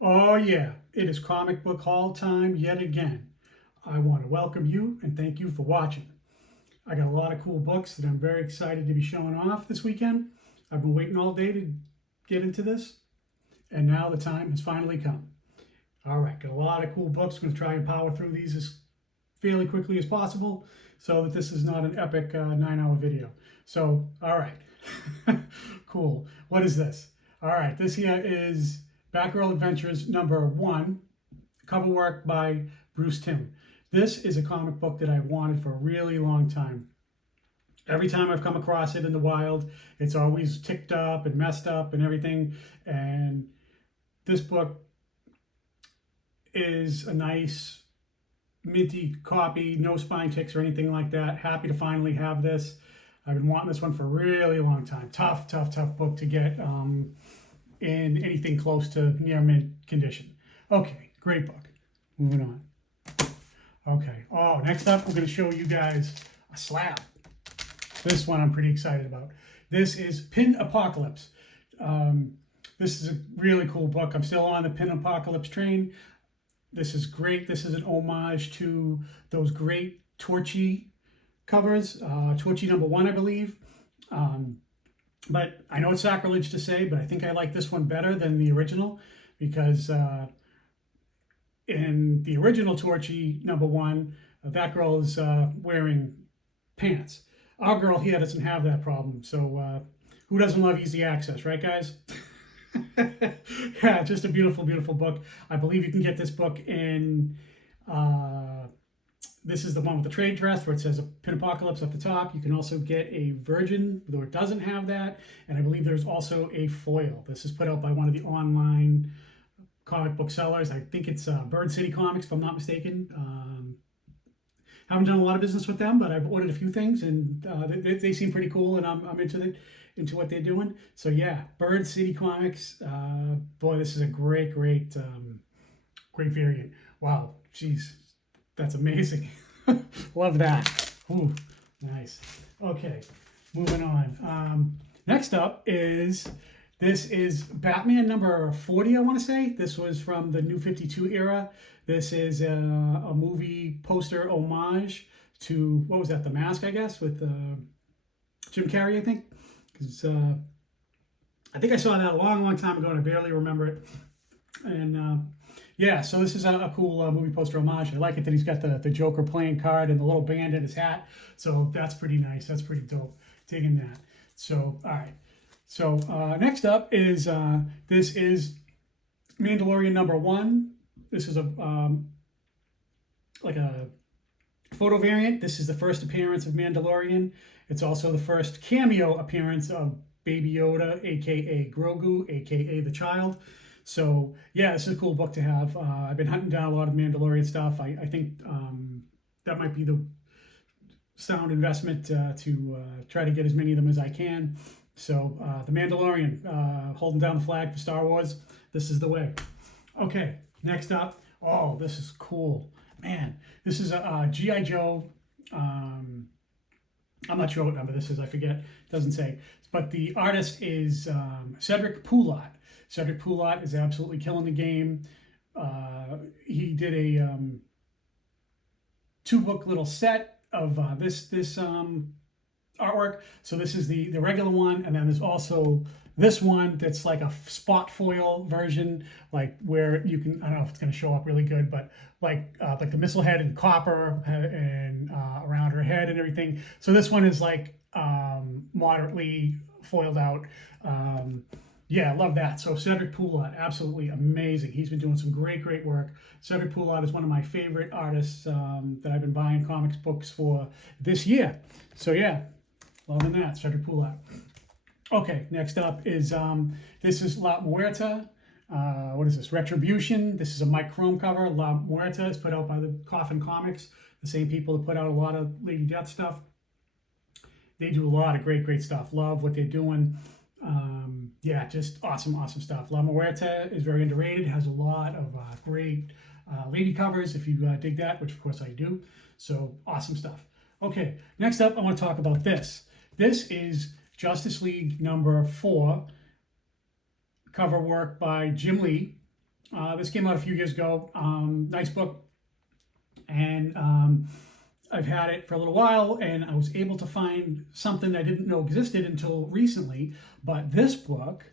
Oh yeah, it is comic book haul time yet again. I want to welcome you and thank you for watching. I got a lot of cool books that I'm very excited to be showing off this weekend. I've been waiting all day to get into this, and now the time has finally come. All right, got a lot of cool books. I'm going to try and power through these as fairly quickly as possible so that this is not an epic 9-hour video. So, all right, cool. What is this? All right, this here is Batgirl Adventures #1, cover work by Bruce Timm. This is a comic book that I wanted for a really long time. Every time I've come across it in the wild, it's always ticked up and messed up and everything. And this book is a nice minty copy, no spine ticks or anything like that. Happy to finally have this. I've been wanting this one for a really long time. Tough, tough, tough book to get in anything close to near mint condition. Okay, great book. Moving on. Okay. Oh, next up, we're going to show you guys a slab. This one I'm pretty excited about. This is Pin Apocalypse. This is a really cool book. I'm still on the Pin Apocalypse train. This is great. This is an homage to those great Torchy covers, Torchy #1, I believe. But I know it's sacrilege to say, but I think I like this one better than the original because in the original Torchy #1, that girl is wearing pants. Our girl here doesn't have that problem. So who doesn't love easy access, right, guys? Yeah, just a beautiful, beautiful book. I believe you can get this book in. This is the one with the trade dress where it says a Pin Apocalypse at the top. You can also get a Virgin, though it doesn't have that. And I believe there's also a foil. This is put out by one of the online comic book sellers. I think it's Bird City Comics, if I'm not mistaken. Haven't done a lot of business with them, but I've ordered a few things, and they seem pretty cool, and I'm into what they're doing. So yeah, Bird City Comics. Boy, this is a great, great, great variant. Wow, jeez, that's amazing. Love that. Ooh, nice. Okay, moving on. Next up is this is Batman #40, I want to say. This was from the New 52 era. This is a movie poster homage to, what was that, The Mask, I guess, with Jim Carrey, I think. Because I think I saw that a long, long time ago, and I barely remember it. And yeah, so this is a cool movie poster homage. I like it that he's got the Joker playing card and the little band in his hat. So that's pretty nice. That's pretty dope. Digging that. So, all right. So next up is, this is Mandalorian #1. This is like a photo variant. This is the first appearance of Mandalorian. It's also the first cameo appearance of Baby Yoda, aka Grogu, aka the Child. So yeah, this is a cool book to have. I've been hunting down a lot of Mandalorian stuff. I think that might be the sound investment to try to get as many of them as I can. So the Mandalorian, holding down the flag for Star Wars. This is the way. Okay, next up. Oh, this is cool, man. This is a G.I. Joe. I'm not sure what number this is. I forget. It doesn't say. But the artist is Cedric Poulat. Cedric Poulat is absolutely killing the game. He did a 2-book little set of this artwork. So this is the regular one, and then there's also this one that's like a spot foil version, like where you can, I don't know if it's going to show up really good, but like the missile head in copper and around her head and everything. So this one is like moderately foiled out. Yeah, love that. So Cedric Poulat, absolutely amazing. He's been doing some great, great work. Cedric Poulat is one of my favorite artists that I've been buying comics books for this year. So yeah, loving that, Cedric Poulat. Okay, next up is, this is La Muerta. What is this? Retribution. This is a Mike Chrome cover. La Muerta is put out by the Coffin Comics, the same people that put out a lot of Lady Death stuff. They do a lot of great, great stuff. Love what they're doing. Yeah, just awesome, awesome stuff. La Muerta is very underrated. Has a lot of great lady covers, if you dig that, which of course I do. So awesome stuff. Okay, next up, I want to talk about this. This is Justice League #4, cover work by Jim Lee. This came out a few years ago. Nice book, and I've had it for a little while, and I was able to find something I didn't know existed until recently. But this book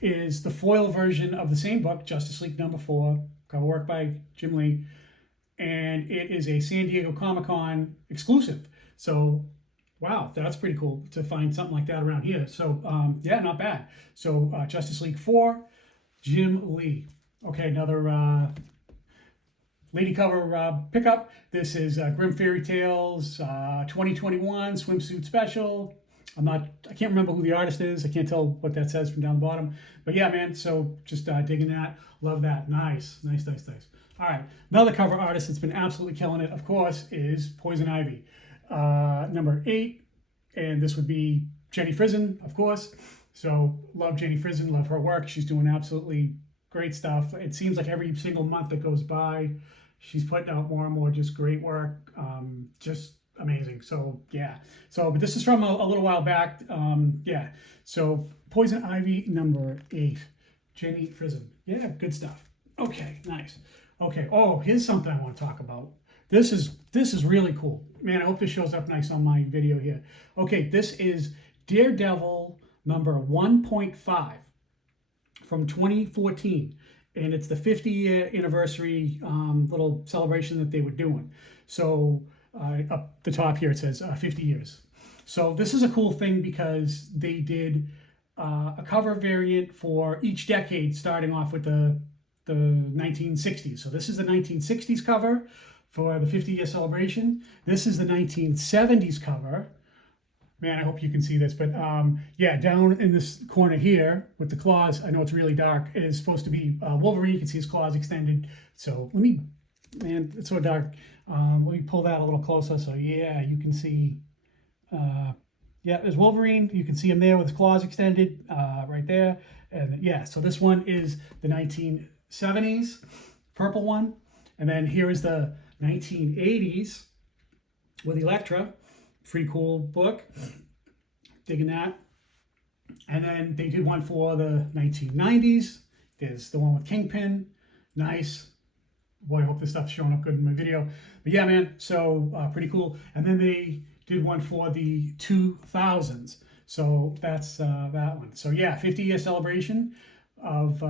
is the foil version of the same book, Justice League #4, cover work by Jim Lee, and it is a San Diego Comic-Con exclusive. So, wow, that's pretty cool to find something like that around here. So, yeah, not bad. So, Justice League 4, Jim Lee. Okay, another lady cover pickup. This is Grim Fairy Tales 2021 swimsuit special. I can't remember who the artist is. I can't tell what that says from down the bottom. But yeah, man, so just digging that. Love that. Nice, nice, nice, nice. All right, another cover artist that's been absolutely killing it, of course, is Poison Ivy. Number 8, and this would be Jenny Frison, of course. So love Jenny Frison, love her work. She's doing absolutely great stuff. It seems like every single month that goes by, she's putting out more and more just great work. Just amazing. So yeah. So, but this is from a little while back. Yeah. So Poison Ivy number 8, Jenny Frison. Yeah, good stuff. Okay, nice. Okay. Oh, here's something I want to talk about. This is really cool, man. I hope this shows up nice on my video here. Okay, this is Daredevil number 1.5 from 2014, and it's the 50-year anniversary little celebration that they were doing. So up the top here it says 50 years. So this is a cool thing because they did a cover variant for each decade, starting off with the 1960s. So this is the 1960s cover for the 50-year celebration. This is the 1970s cover. Man, I hope you can see this, but yeah, down in this corner here with the claws, I know it's really dark, it is supposed to be Wolverine. You can see his claws extended. So let me, man, it's so dark. Let me pull that a little closer. So yeah, you can see, yeah, there's Wolverine. You can see him there with his claws extended right there. And yeah, so this one is the 1970s purple one. And then here is the 1980s with Elektra. Pretty cool book. Digging that. And then they did one for the 1990s. There's the one with Kingpin. Nice. Boy, I hope this stuff's showing up good in my video. But yeah, man, so pretty cool. And then they did one for the 2000s. So that's that one. So yeah, 50-year celebration of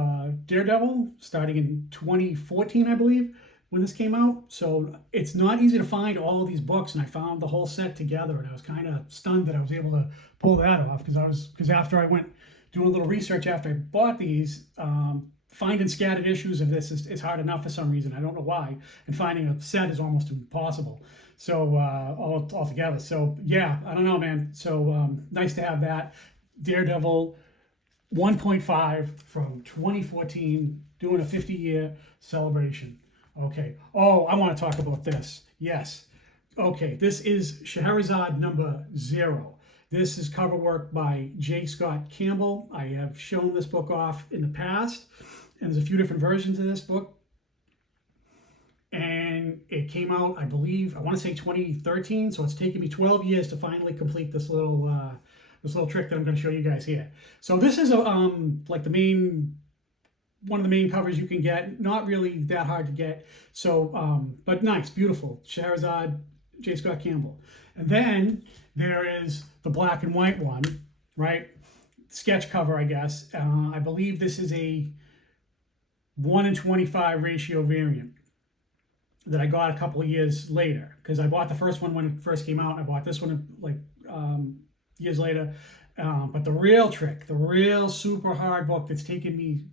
Daredevil starting in 2014, I believe, when this came out. So it's not easy to find all of these books, and I found the whole set together, and I was kind of stunned that I was able to pull that off, because after I went doing a little research after I bought these, finding scattered issues of this is hard enough for some reason. I don't know why, and finding a set is almost impossible. So all together. So yeah, I don't know, man. So nice to have that. Daredevil 1.5 from 2014 doing a 50-year celebration. Okay. Oh, I want to talk about this. Yes. Okay. This is Scheherazade number 0. This is cover work by J. Scott Campbell. I have shown this book off in the past, and there's a few different versions of this book. And it came out, I believe, I want to say 2013. So it's taken me 12 years to finally complete this little trick that I'm going to show you guys here. So this is a like one of the main covers you can get. Not really that hard to get. So, but nice, beautiful. Scheherazade, J. Scott Campbell. And then there is the black and white one, right? Sketch cover, I guess. I believe this is a 1:25 ratio variant that I got a couple of years later, because I bought the first one when it first came out. I bought this one like years later. But the real trick, the real super hard book that's taken me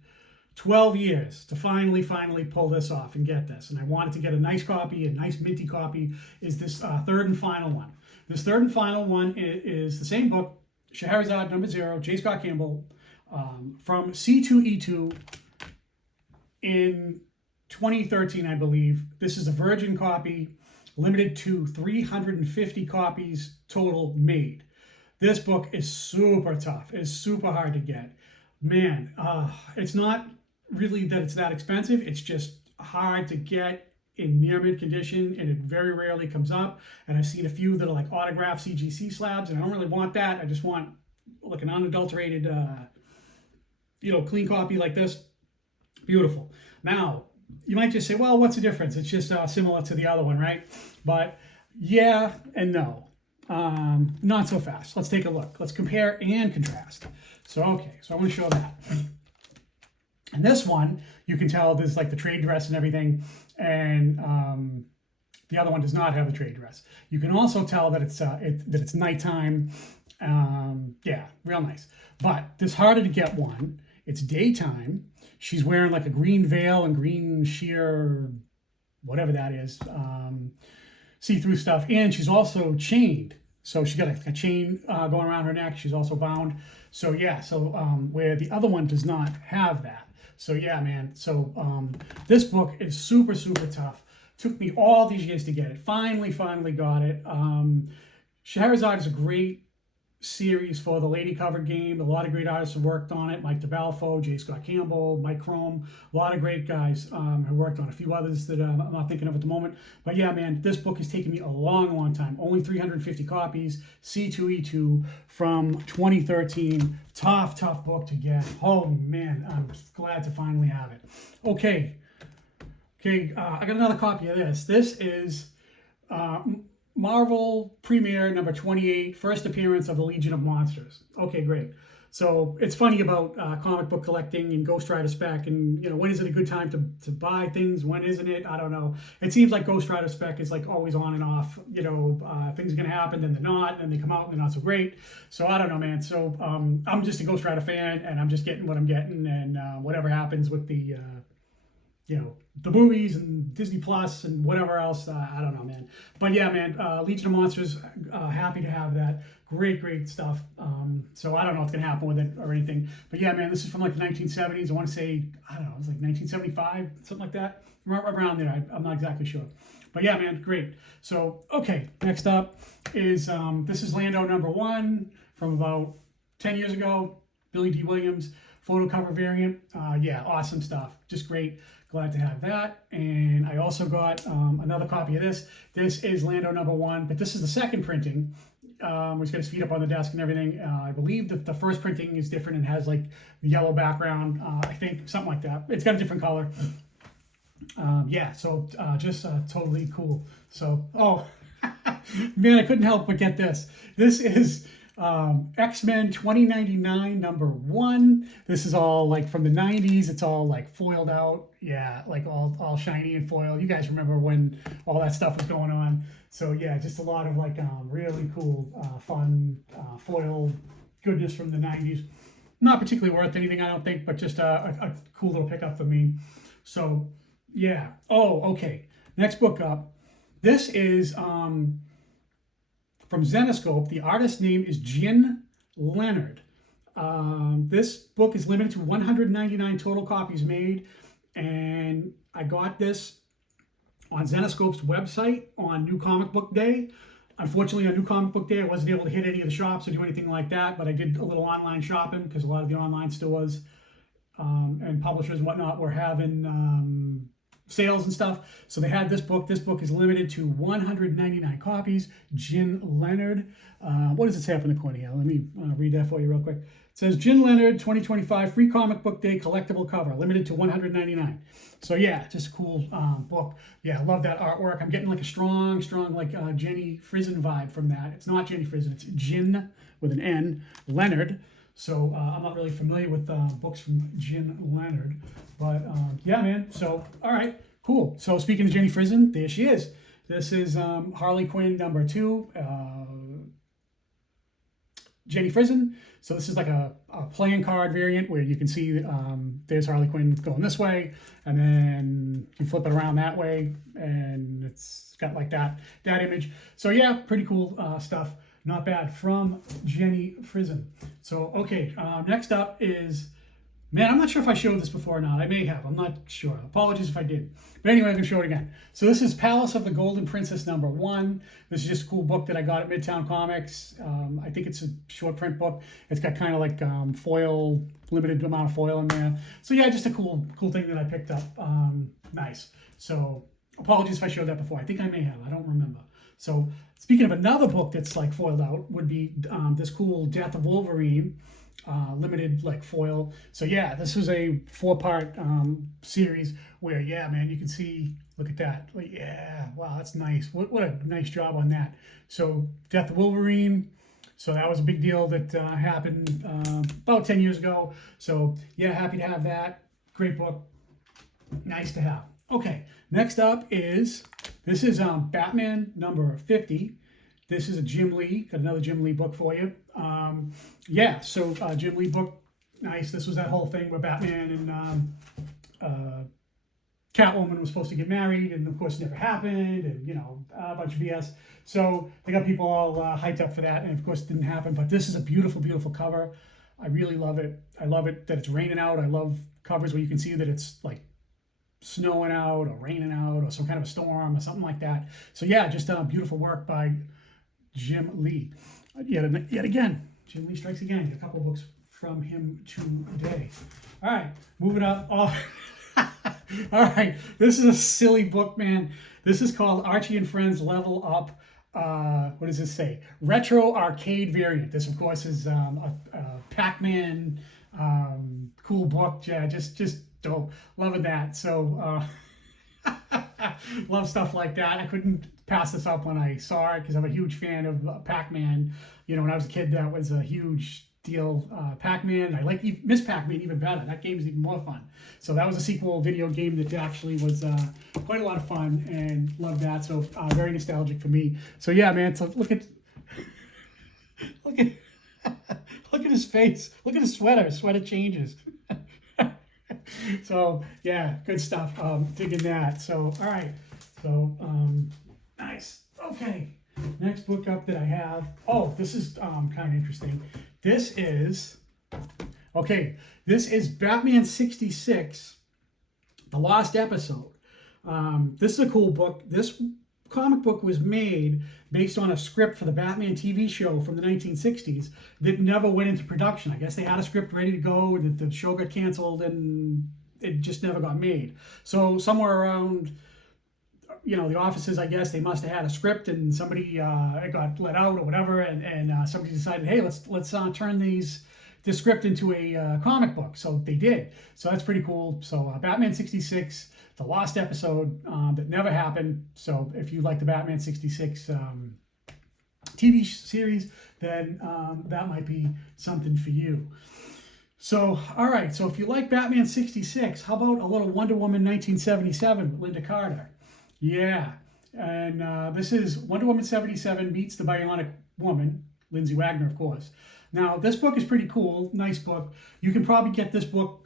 12 years to finally pull this off and get this, and I wanted to get a nice copy, a nice minty copy, is this third and final one. This third and final one is the same book, Scheherazade number 0, J. Scott Campbell, from C2E2 in 2013, I believe. This is a virgin copy, limited to 350 copies total made. This book is super tough. It's super hard to get. Man, it's not really that it's that expensive. It's just hard to get in near mint condition, and it very rarely comes up. And I've seen a few that are like autographed CGC slabs, and I don't really want that. I just want like an unadulterated, clean copy like this. Beautiful. Now, you might just say, well, what's the difference? It's just similar to the other one, right? But yeah and no. Not so fast. Let's take a look. Let's compare and contrast. So, okay, so I want to show that. And this one, you can tell there's like the trade dress and everything, and the other one does not have the trade dress. You can also tell that it's nighttime. Yeah, real nice. But this harder to get one. It's daytime. She's wearing like a green veil and green sheer, whatever that is, see-through stuff. And she's also chained. So she got a chain going around her neck. She's also bound. So yeah, so where the other one does not have that. So yeah, man. So this book is super, super tough. Took me all these years to get it. Finally got it. Scheherazade is a great series for the lady cover game. A lot of great artists have worked on it. Mike DeBalfo, J. Scott Campbell, Mike Crome, a lot of great guys have worked on a few others that I'm not thinking of at the moment. But yeah, man, this book has taken me a long time. Only 350 copies, C2E2 from 2013. Tough book to get. Oh man, I'm glad to finally have it. Okay, I got another copy of this. This is Marvel Premiere number 28, first appearance of the Legion of Monsters. Okay, great. So it's funny about comic book collecting and Ghost Rider spec, and when is it a good time to buy things? When isn't it? I don't know. It seems like Ghost Rider spec is like always on and off. Things are gonna happen, then they're not, and they come out and they're not so great. So I don't know, man. So I'm just a Ghost Rider fan, and I'm just getting what I'm getting, and whatever happens with the the movies and Disney Plus and whatever else, I don't know, man. But yeah, man, Legion of Monsters, happy to have that. Great stuff. So I don't know what's going to happen with it or anything. But yeah, man, this is from like the 1970s. I want to say, I don't know, it was like 1975, something like that. Around there, I'm not exactly sure. But yeah, man, great. So, okay, next up is, this is Lando #1 from about 10 years ago. Billy D. Williams, photo cover variant. Yeah, awesome stuff. Just great. Glad to have that. And I also got another copy of this. This is Lando #1, but this is the second printing. He's got his feet up on the desk and everything. I believe that the first printing is different and has like the yellow background. I think something like that. It's got a different color. Yeah, so just totally cool. So, oh, man, I couldn't help but get this. This is X-Men 2099 #1. This is all like from the 90s. It's all like foiled out. Yeah, like all shiny and foiled. You guys remember when all that stuff was going on. So yeah, just a lot of like really cool, fun foil goodness from the 90s. Not particularly worth anything, I don't think, but just a cool little pickup for me. So yeah. Oh, okay. Next book up. This is from Zenescope. The artist's name is Jin Leonard. This book is limited to 199 total copies made, and I got this on Zenescope's website on New Comic Book Day. Unfortunately, on New Comic Book Day, I wasn't able to hit any of the shops or do anything like that, but I did a little online shopping because a lot of the online stores and publishers and whatnot were having sales and stuff. So they had this book. This book is limited to 199 copies. Jin Leonard. What does it say up in the corner here? Let me read that for you real quick. It says Jin Leonard 2025 Free Comic Book Day collectible cover, limited to 199. So yeah, just a cool book. Yeah, I love that artwork. I'm getting like a strong like Jenny Frison vibe from that. It's not Jenny Frison. It's Jin with an N, Leonard. So I'm not really familiar with books from Jin Leonard, but yeah, man. So all right, cool. So speaking of Jenny Frison, there she is. This is Harley Quinn #2, Jenny Frison. So this is like a playing card variant where you can see there's Harley Quinn going this way, and then you flip it around that way, and it's got like that image. So yeah, pretty cool stuff. Not bad from Jenny Frison. So, okay, next up is, man, I'm not sure if I showed this before or not. I may have. I'm not sure. Apologies if I did. But anyway, I'm going to show it again. So this is Palace of the Golden Princess #1. This is just a cool book that I got at Midtown Comics. I think it's a short print book. It's got kind of like foil, limited amount of foil in there. So yeah, just a cool thing that I picked up. Nice. So apologies if I showed that before. I think I may have. I don't remember. So speaking of another book that's like foiled out would be this cool Death of Wolverine. limited like foil. So yeah, this was a 4-part series where, yeah, man, you can see, look at that. Like, yeah, wow, that's nice. What a nice job on that. So Death of Wolverine. So that was a big deal that happened about 10 years ago. So yeah, happy to have that. Great book. Nice to have. Okay, next up is, this is Batman number 50. This is a Jim Lee, got another Jim Lee book for you. Yeah, so Jim Lee book, nice. This was that whole thing where Batman and Catwoman was supposed to get married, and of course it never happened, and you know, a bunch of BS. So they got people all hyped up for that, and of course it didn't happen. But this is a beautiful, beautiful cover. I really love it. I love it that it's raining out. I love covers where you can see that it's like snowing out or raining out or some kind of a storm or something like that. So yeah, just beautiful work by Jim Lee. Yet again, Jim Lee strikes again. A couple of books from him today. All right, moving up. Oh, all right, this is a silly book, man. This is called Archie and Friends Level Up. What does this say? Retro arcade variant. This, of course, is a Pac-Man cool book. Yeah, just dope. Loving that. So love stuff like that. I couldn't pass this up when I saw it because I'm a huge fan of Pac-Man. You know, when I was a kid, that was a huge deal. Pac-Man. I like Miss Pac-Man even better. That game is even more fun. So that was a sequel video game that actually was quite a lot of fun, and love that. So very nostalgic for me. So yeah, man. So look at look at his face. Look at his sweater. His sweater changes. So yeah, good stuff. Digging that. So all right. So nice. Okay. Next book up that I have. Oh, this is kind of interesting. This is Batman 66, The Lost Episode. This is a cool book. This comic book was made based on a script for the Batman TV show from the 1960s that never went into production. I guess they had a script ready to go, and the show got canceled, and it just never got made. So somewhere around, you know, the offices, I guess they must have had a script, and somebody it got let out or whatever, and somebody decided, hey, let's turn this script into a comic book. So they did. So that's pretty cool. So Batman 66, The Lost Episode, that never happened. So if you like the Batman 66 TV series, then that might be something for you. So, all right. So if you like Batman 66, how about a little Wonder Woman 1977 with Linda Carter? Yeah. And this is Wonder Woman 77 meets the Bionic Woman, Lindsay Wagner, of course. Now, this book is pretty cool. Nice book. You can probably get this book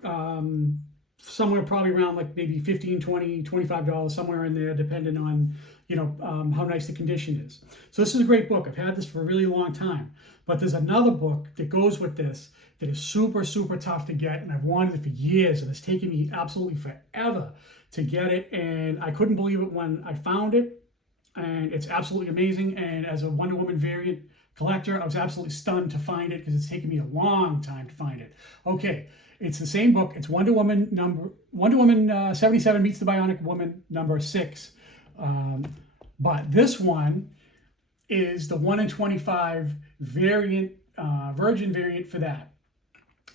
somewhere probably around like maybe $15, $20, $25, somewhere in there, depending on, you know, how nice the condition is. So this is a great book. I've had this for a really long time. But there's another book that goes with this that is super, super tough to get. And I've wanted it for years. And it's taken me absolutely forever to get it. And I couldn't believe it when I found it. And it's absolutely amazing. And as a Wonder Woman variant collector, I was absolutely stunned to find it because it's taken me a long time to find it. Okay, it's the same book. It's Wonder Woman 77 meets the Bionic Woman number 6. But this one is the 1 in 25 variant, virgin variant for that.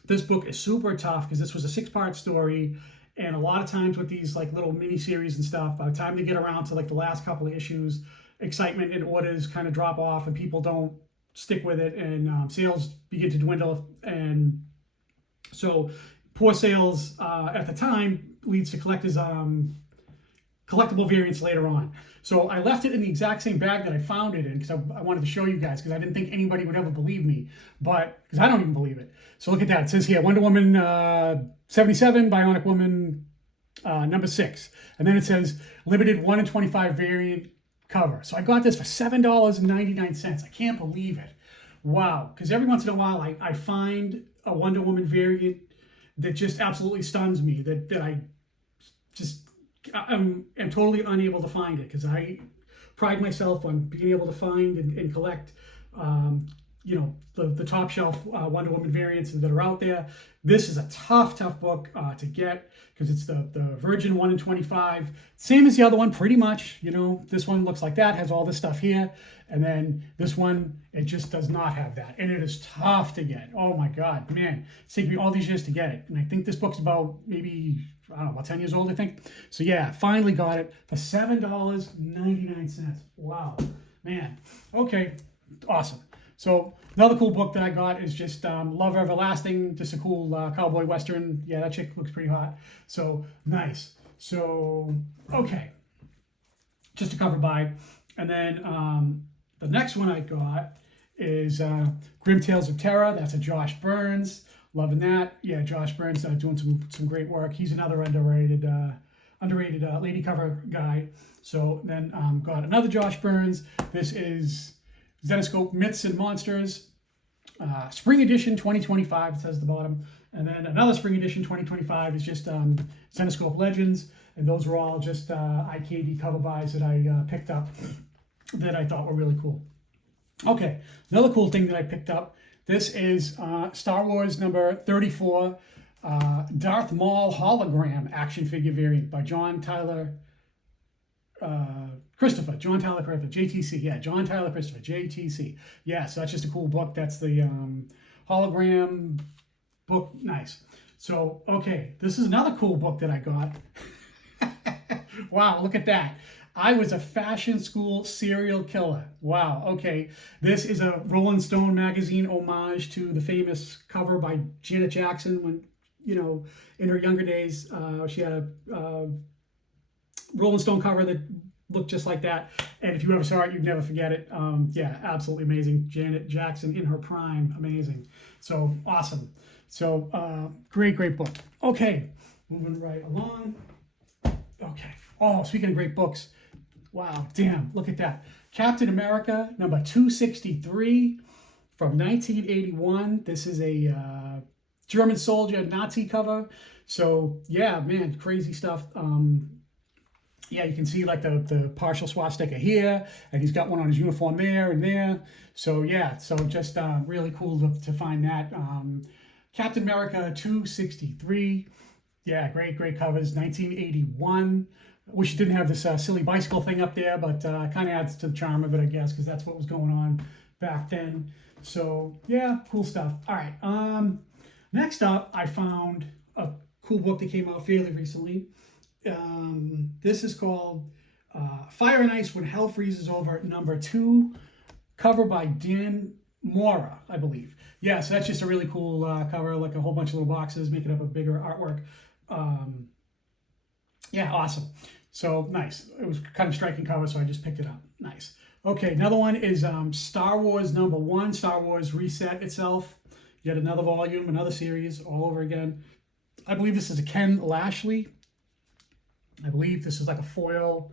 This book is super tough because this was a 6-part story. And a lot of times with these like little mini series and stuff, by the time they get around to like the last couple of issues, excitement and orders kind of drop off and people don't stick with it, and sales begin to dwindle. And so poor sales at the time leads to collectible variants later on. So I left it in the exact same bag that I found it in because I wanted to show you guys, because I didn't think anybody would ever believe me, but because I don't even believe it. So look at that. It says here Wonder Woman 77, Bionic Woman number 6. And then it says limited 1 in 25 variant cover. So I got this for $7.99. I can't believe it. Wow. Because every once in a while I find a Wonder Woman variant that just absolutely stuns me, that I just am totally unable to find it, because I pride myself on being able to find and collect you know, the top shelf Wonder Woman variants that are out there. This is a tough book to get because it's the Virgin 1 in 25. Same as the other one, pretty much. You know, this one looks like that, has all this stuff here. And then this one, it just does not have that. And it is tough to get. Oh my God, man. It's taken me all these years to get it. And I think this book's about maybe, I don't know, about 10 years old, I think. So yeah, finally got it for $7.99. Wow, man. Okay, awesome. So another cool book that I got is just Love Everlasting, just a cool cowboy western. Yeah, that chick looks pretty hot. So nice. So, okay, just a cover by. And then the next one I got is Grim Tales of Terror. That's a Josh Burns. Loving that. Yeah, Josh Burns doing some great work. He's another underrated lady cover guy. So then got another Josh Burns. This is Zenescope Myths and Monsters, Spring Edition 2025, it says at the bottom. And then another Spring Edition 2025 is just Zenescope Legends. And those are all just IKD cover buys that I picked up that I thought were really cool. Okay, another cool thing that I picked up. This is Star Wars number 34, Darth Maul hologram action figure variant by John Tyler Christopher, JTC. Yeah, John Tyler Christopher, JTC. Yeah, so that's just a cool book. That's the hologram book. Nice. So, okay, this is another cool book that I got. Wow, look at that. I Was a Fashion School Serial Killer. Wow, okay. This is a Rolling Stone magazine homage to the famous cover by Janet Jackson when, you know, in her younger days, she had a Rolling Stone cover that looked just like that. And if you ever saw it, you'd never forget it. Yeah, absolutely amazing. Janet Jackson in her prime, amazing. So awesome. So great book. Okay, moving right along. Okay. Oh, speaking of great books. Wow, damn, look at that. Captain America, number 263 from 1981. This is a German soldier Nazi cover. So yeah, man, crazy stuff. Yeah, you can see like the partial swastika here, and he's got one on his uniform there and there. So yeah, so just really cool to find that. Captain America 263. Yeah, great covers. 1981. Wish it didn't have this silly bicycle thing up there, but kind of adds to the charm of it, I guess, because that's what was going on back then. So yeah, cool stuff. All right. Next up, I found a cool book that came out fairly recently. This is called Fire and Ice When Hell Freezes Over, number 2, cover by Dan Mora, I believe. Yeah, so that's just a really cool cover, like a whole bunch of little boxes making up a bigger artwork. Yeah, awesome. So nice. It was kind of striking cover, so I just picked it up. Nice. Okay, another one is Star Wars number 1. Star Wars Reset Itself. Yet another volume, another series, all over again. I believe this is a Ken Lashley. I believe this is like a foil,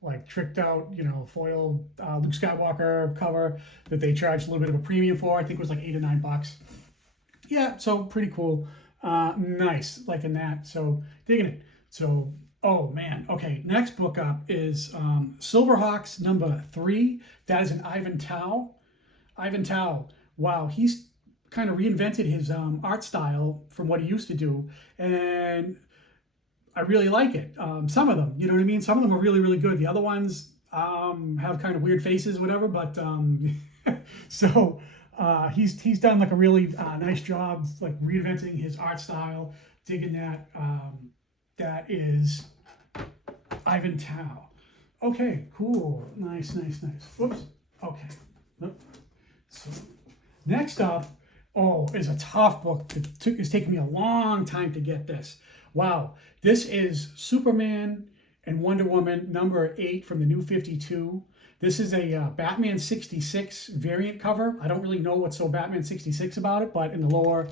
like tricked out, you know, foil Luke Skywalker cover that they charged a little bit of a premium for. I think it was like $8 or $9. Yeah, so pretty cool. Nice, liking that. So digging it. So, oh man. Okay, next book up is Silverhawks number 3. That is an Ivan Tao. Ivan Tao. Wow, he's kind of reinvented his art style from what he used to do, and I really like it. Some of them, you know what I mean? Some of them are really good. The other ones have kind of weird faces, whatever. But so he's done like a really nice job, like reinventing his art style. Digging that. That is Ivan Tao. Okay, cool, nice. Whoops. Okay. Nope. So next up, is a tough book. It's taken me a long time to get this. Wow, this is Superman and Wonder Woman number 8 from the New 52. This is a Batman 66 variant cover. I don't really know what's so Batman 66 about it, but in the lower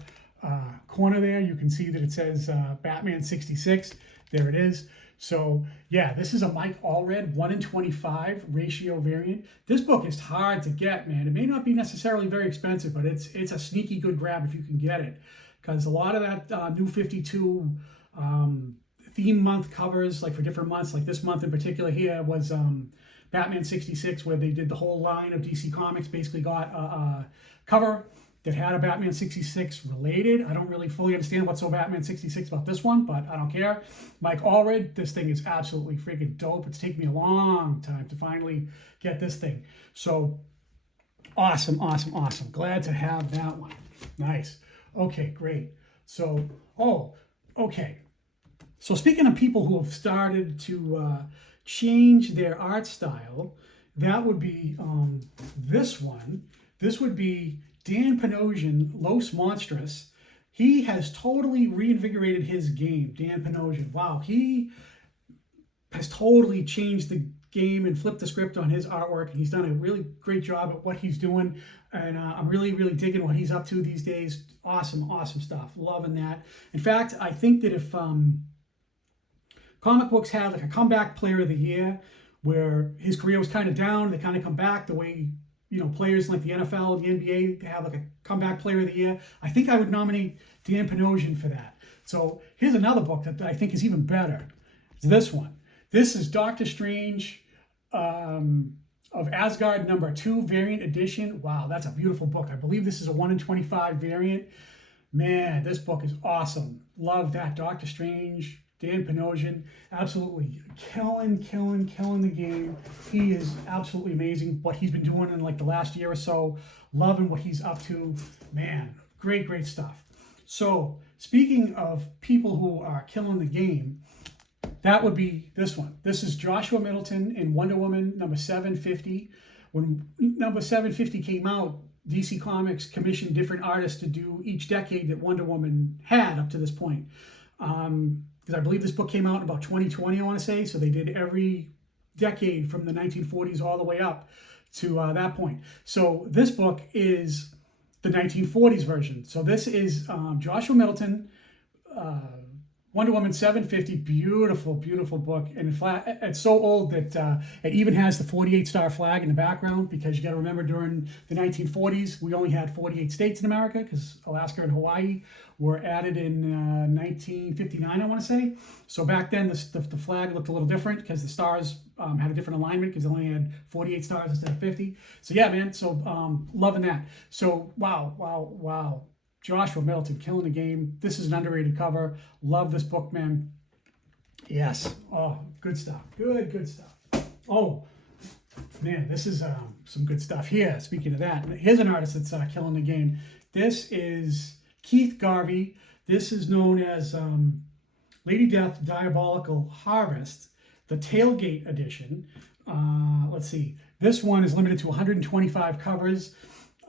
corner there, you can see that it says Batman 66. There it is. So yeah, this is a Mike Allred 1 in 25 ratio variant. This book is hard to get, man. It may not be necessarily very expensive, but it's a sneaky good grab if you can get it, because a lot of that New 52 theme month covers, like for different months, like this month in particular here was Batman 66, where they did the whole line of DC Comics, basically got a cover that had a Batman 66 related. I don't really fully understand what's so Batman 66 about this one, but I don't care. Mike Allred, this thing is absolutely freaking dope. It's taken me a long time to finally get this thing. So awesome, awesome, awesome. Glad to have that one. Nice. Okay, great. So, okay. So speaking of people who have started to change their art style, that would be this one. This would be Dan Panosian, Los Monstros. He has totally reinvigorated his game, Dan Panosian. Wow, he has totally changed the game and flipped the script on his artwork. And he's done a really great job at what he's doing. And I'm really, really digging what he's up to these days. Awesome, awesome stuff. Loving that. In fact, I think that if comic books had like a comeback player of the year, where his career was kind of down, they kind of come back the way, players like the NFL, the NBA have like a comeback player of the year, I think I would nominate Dan Panosian for that. So here's another book that I think is even better. It's this one. This is Doctor Strange of Asgard #2 variant edition. Wow, that's a beautiful book. I believe this is a 1 in 25 variant. Man, this book is awesome. Love that. Doctor Strange, Dan Panosian, absolutely killing the game. He is absolutely amazing what he's been doing in like the last year or so. Loving what he's up to. Man, great stuff. So speaking of people who are killing the game, that would be this one. This is Joshua Middleton in Wonder Woman #750. When #750 came out, DC Comics commissioned different artists to do each decade that Wonder Woman had up to this point. Because I believe this book came out in about 2020, I want to say. So they did every decade from the 1940s all the way up to that point. So this book is the 1940s version. So this is Joshua Middleton, Wonder Woman 750, beautiful book. And in fact, it's so old that it even has the 48-star flag in the background, because you got to remember during the 1940s, we only had 48 states in America, because Alaska and Hawaii were added in 1959, I want to say. So back then, the flag looked a little different because the stars had a different alignment, because they only had 48 stars instead of 50. So yeah, man, so loving that. So wow. Joshua Middleton killing the game. This is an underrated cover. Love this book, man. Yes. Oh, good stuff. Good stuff. Oh, man, this is some good stuff here. Speaking of that, here's an artist that's killing the game. This is Keith Garvey. This is known as Lady Death Diabolical Harvest, the Tailgate edition. Let's see. This one is limited to 125 covers.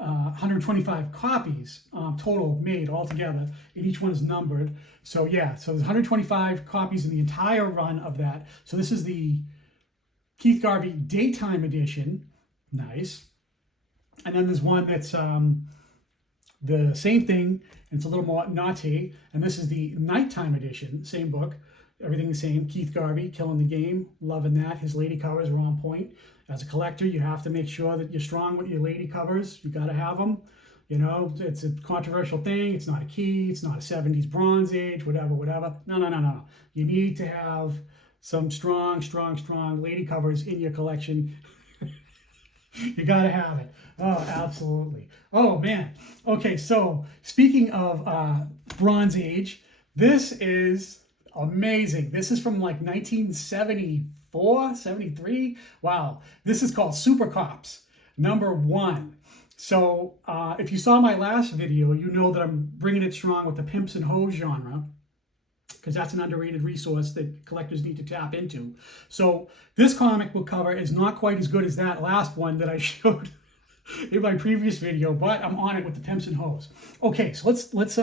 125 copies total made altogether, and each one is numbered. So yeah, so there's 125 copies in the entire run of that. So this is the Keith Garvey Daytime Edition. Nice. And then there's one that's the same thing, and it's a little more naughty. And this is the Nighttime Edition, same book. Everything the same. Keith Garvey, killing the game. Loving that. His lady covers are on point. As a collector, you have to make sure that you're strong with your lady covers. You got to have them. It's a controversial thing. It's not a key. It's not a 70s Bronze Age, whatever. No. You need to have some strong lady covers in your collection. You got to have it. Oh, absolutely. Oh, man. Okay, so speaking of Bronze Age, this is amazing. This is from like 1974, 73. Wow. This is called Super Cops #1. So if you saw my last video, you know that I'm bringing it strong with the pimps and hoes genre, because that's an underrated resource that collectors need to tap into. So this comic book cover is not quite as good as that last one that I showed in my previous video, but I'm on it with the pimps and hoes. Okay, so let's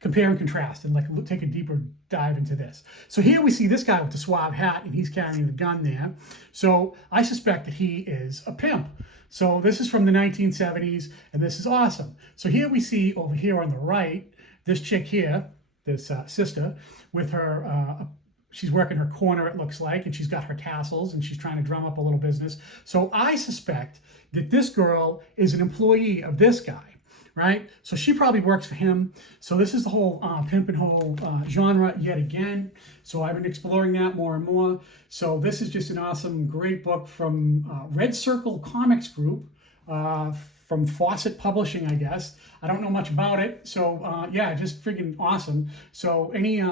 compare and contrast and take a deeper dive into this. So here we see this guy with the suave hat, and he's carrying the gun there. So I suspect that he is a pimp. So this is from the 1970s, and this is awesome. So here we see over here on the right, this chick here, this sister, with her, she's working her corner, it looks like, and she's got her tassels, and she's trying to drum up a little business. So I suspect that this girl is an employee of this guy. right? So she probably works for him. So this is the whole pimp and hoe genre yet again. So I've been exploring that more and more. So this is just an awesome, great book from Red Circle Comics Group, from Fawcett Publishing, I guess. I don't know much about it. So yeah, just freaking awesome. So any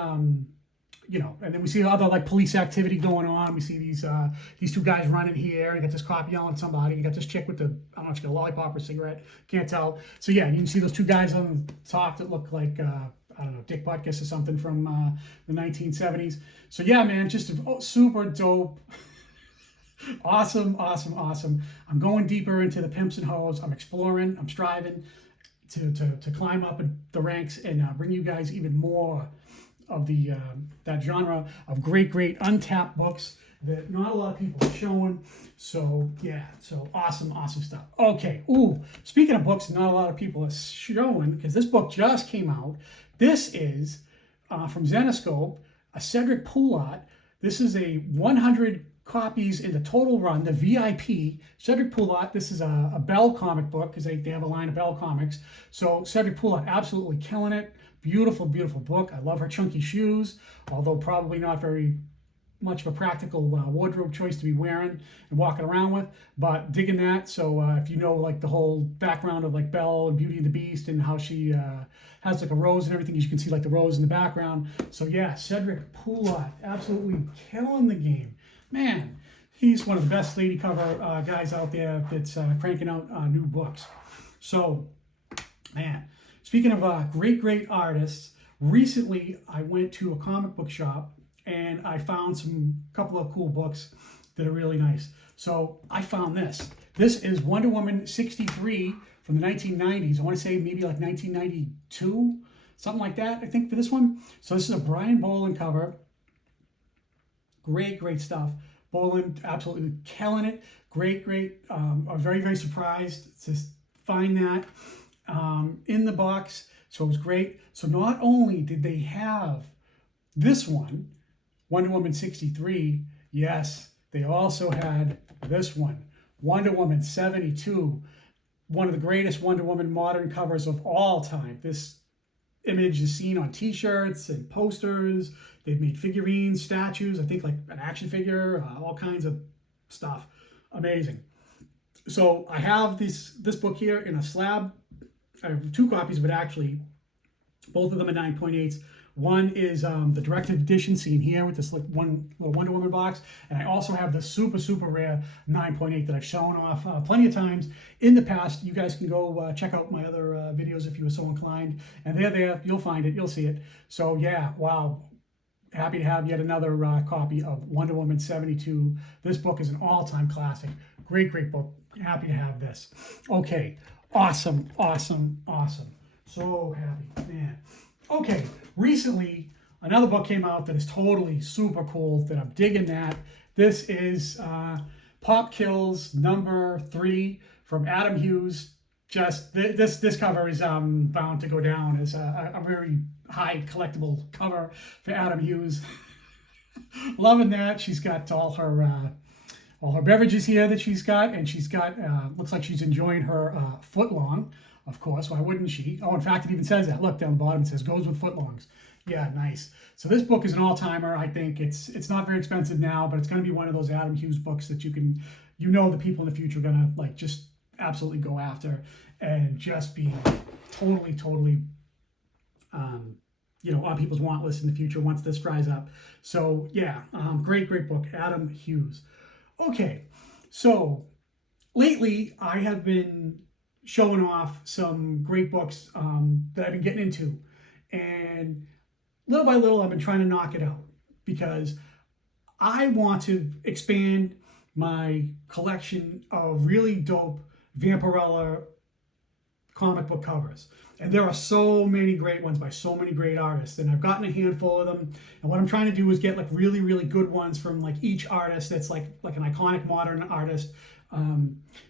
you know, and then we see other like police activity going on. We see these two guys running here. You got this cop yelling at somebody. You got this chick with the, I don't know if she got a lollipop or a cigarette. Can't tell. So yeah, you can see those two guys on the top that look like I don't know, Dick Butkus or something from the 1970s. So yeah, man, just super dope. Awesome, awesome, awesome. I'm going deeper into the pimps and hoes. I'm exploring. I'm striving to climb up in the ranks and bring you guys even more of the that genre of great untapped books that not a lot of people are showing. So yeah, so awesome stuff. Okay, ooh, speaking of books not a lot of people are showing, because this book just came out. This is from Zenescope, a Cedric Poulot. This is a 100 copies in the total run, the VIP. Cedric Poulot, this is a Bell comic book, because they have a line of Bell comics. So Cedric Poulot absolutely killing it. Beautiful book. I love her chunky shoes, although probably not very much of a practical wardrobe choice to be wearing and walking around with, but digging that. So if you know like the whole background of like Belle and Beauty and the Beast and how she has like a rose and everything, you can see like the rose in the background. So yeah, Cedric Poulot absolutely killing the game. Man, he's one of the best lady cover guys out there that's cranking out new books. So, man, speaking of great artists, recently I went to a comic book shop and I found couple of cool books that are really nice. So I found this. This is Wonder Woman 63 from the 1990s. I want to say maybe like 1992, something like that, I think, for this one. So this is a Brian Boland cover. Great stuff. Boland absolutely killing it. Great. I'm very surprised to find that in the box. So it was great. So not only did they have this one, Wonder Woman 63, yes, they also had this one, Wonder Woman 72, one of the greatest Wonder Woman modern covers of all time. This image is seen on t-shirts and posters. They've made figurines, statues, I think like an action figure, all kinds of stuff. Amazing. So I have this book here in a slab. I have two copies of it actually, both of them are 9.8s. One is the directed edition seen here with this like one little Wonder Woman box, and I also have the super rare 9.8 that I've shown off plenty of times in the past. You guys can go check out my other videos if you were so inclined, and they're there. You'll find it. You'll see it. So yeah, wow. Happy to have yet another copy of Wonder Woman 72. This book is an all-time classic. Great book. Happy to have this. Okay, awesome. So happy, man. Okay, recently another book came out that is totally super cool that I'm digging that. This is Pop Kills #3 from Adam Hughes. Just this cover is bound to go down as a very high collectible cover for Adam Hughes. Loving that. She's got all her beverages here that she's got, and she's got looks like she's enjoying her footlong. Of course, why wouldn't she? Oh, in fact, it even says that. Look down the bottom, it says goes with footlongs. Yeah, nice. So this book is an all-timer. I think it's not very expensive now, but it's going to be one of those Adam Hughes books that the people in the future are going to like just absolutely go after and just be totally on people's want list in the future once this dries up. So yeah, great book, Adam Hughes. Okay, so lately I have been showing off some great books that I've been getting into, and little by little I've been trying to knock it out because I want to expand my collection of really dope Vampirella comic book covers. And there are so many great ones by so many great artists, and I've gotten a handful of them. And what I'm trying to do is get like really good ones from like each artist that's like an iconic modern artist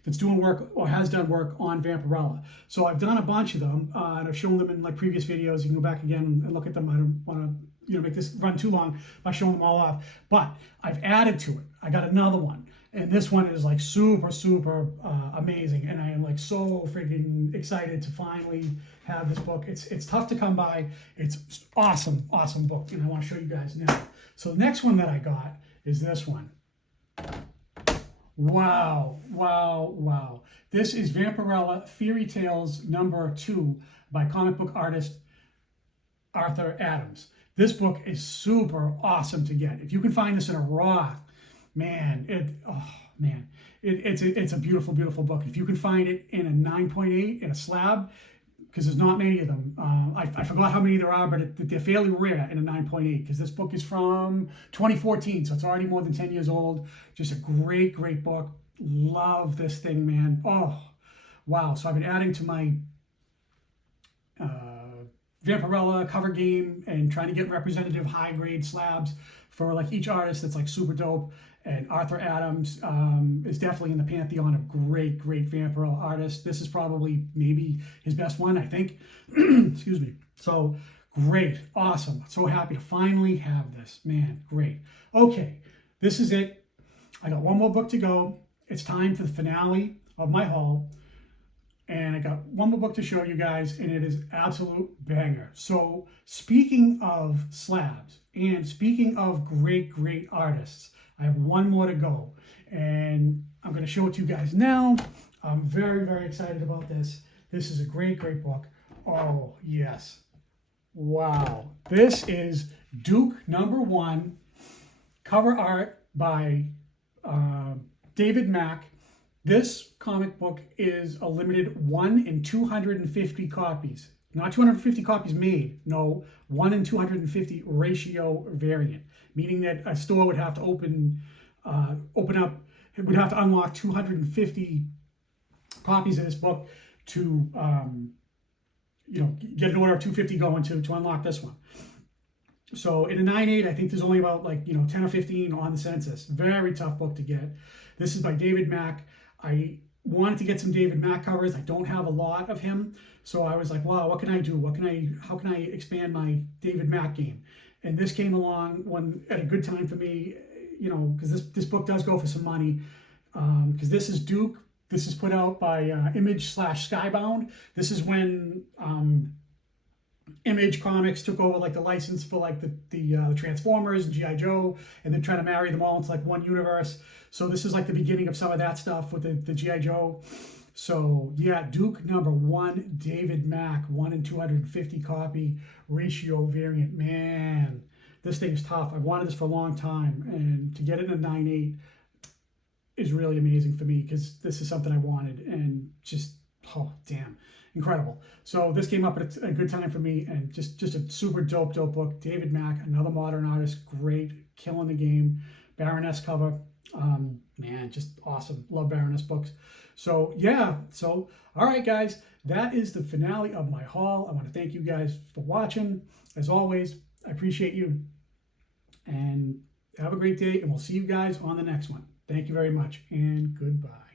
that's doing work or has done work on Vampirella. So I've done a bunch of them, and I've shown them in like previous videos. You can go back again and look at them. I don't want to make this run too long by showing them all off. But I've added to it. I got another one, and this one is like super, super amazing, and I am like so freaking excited to finally have this book. It's tough to come by. It's awesome book, and I want to show you guys now. So the next one that I got is this one. Wow. This is Vampirella Fairy Tales #2 by comic book artist Arthur Adams. This book is super awesome to get. If you can find this in a raw, it's a beautiful, beautiful book. If you can find it in a 9.8 in a slab, because there's not many of them. I forgot how many there are, but they're fairly rare in a 9.8, because this book is from 2014, so it's already more than 10 years old. Just a great, great book. Love this thing, man. Oh, wow. So I've been adding to my Vampirella cover game and trying to get representative high-grade slabs for like each artist that's like super dope. And Arthur Adams is definitely in the pantheon of great, great Vampirella artists. This is probably maybe his best one, I think. Excuse me. So great, awesome. So happy to finally have this, man. Great. Okay, this is it. I got one more book to go. It's time for the finale of my haul. And I got one more book to show you guys, and it is absolute banger. So speaking of slabs and speaking of great, great artists, I have one more to go, and I'm going to show it to you guys now. I'm very, very excited about this. This is a great, great book. Oh, yes. Wow. This is Duke #1, cover art by David Mack. This comic book is a limited 1 in 250 copies. Not 250 copies made, no, 1 in 250 ratio variant, meaning that a store would have to open up, it would have to unlock 250 copies of this book to, get an order of 250 going to unlock this one. So in a 9.8, I think there's only about 10 or 15 on the census. Very tough book to get. This is by David Mack. I wanted to get some David Mack covers. I don't have a lot of him, so I was like, wow, what can I do? How can I expand my David Mack game? And this came along at a good time for me, because this book does go for some money. Because this is Duke. This is put out by Image/Skybound. This is when Image Comics took over the license for the Transformers and G.I. Joe, and they're trying to marry them all into one universe. So this is the beginning of some of that stuff with the G.I. Joe. So yeah, Duke #1, David Mack, 1 in 250 copy ratio variant. Man, this thing is tough. I've wanted this for a long time, and to get it in a 9.8 is really amazing for me, because this is something I wanted, and just, oh damn, incredible. So this came up at a good time for me, and just a super dope book. David Mack, another modern artist, great, killing the game. Baroness cover, man, just awesome. Love Baroness books. So yeah, so all right guys, that is the finale of my haul. I want to thank you guys for watching. As always, I appreciate you, and have a great day, and we'll see you guys on the next one. Thank you very much, and goodbye.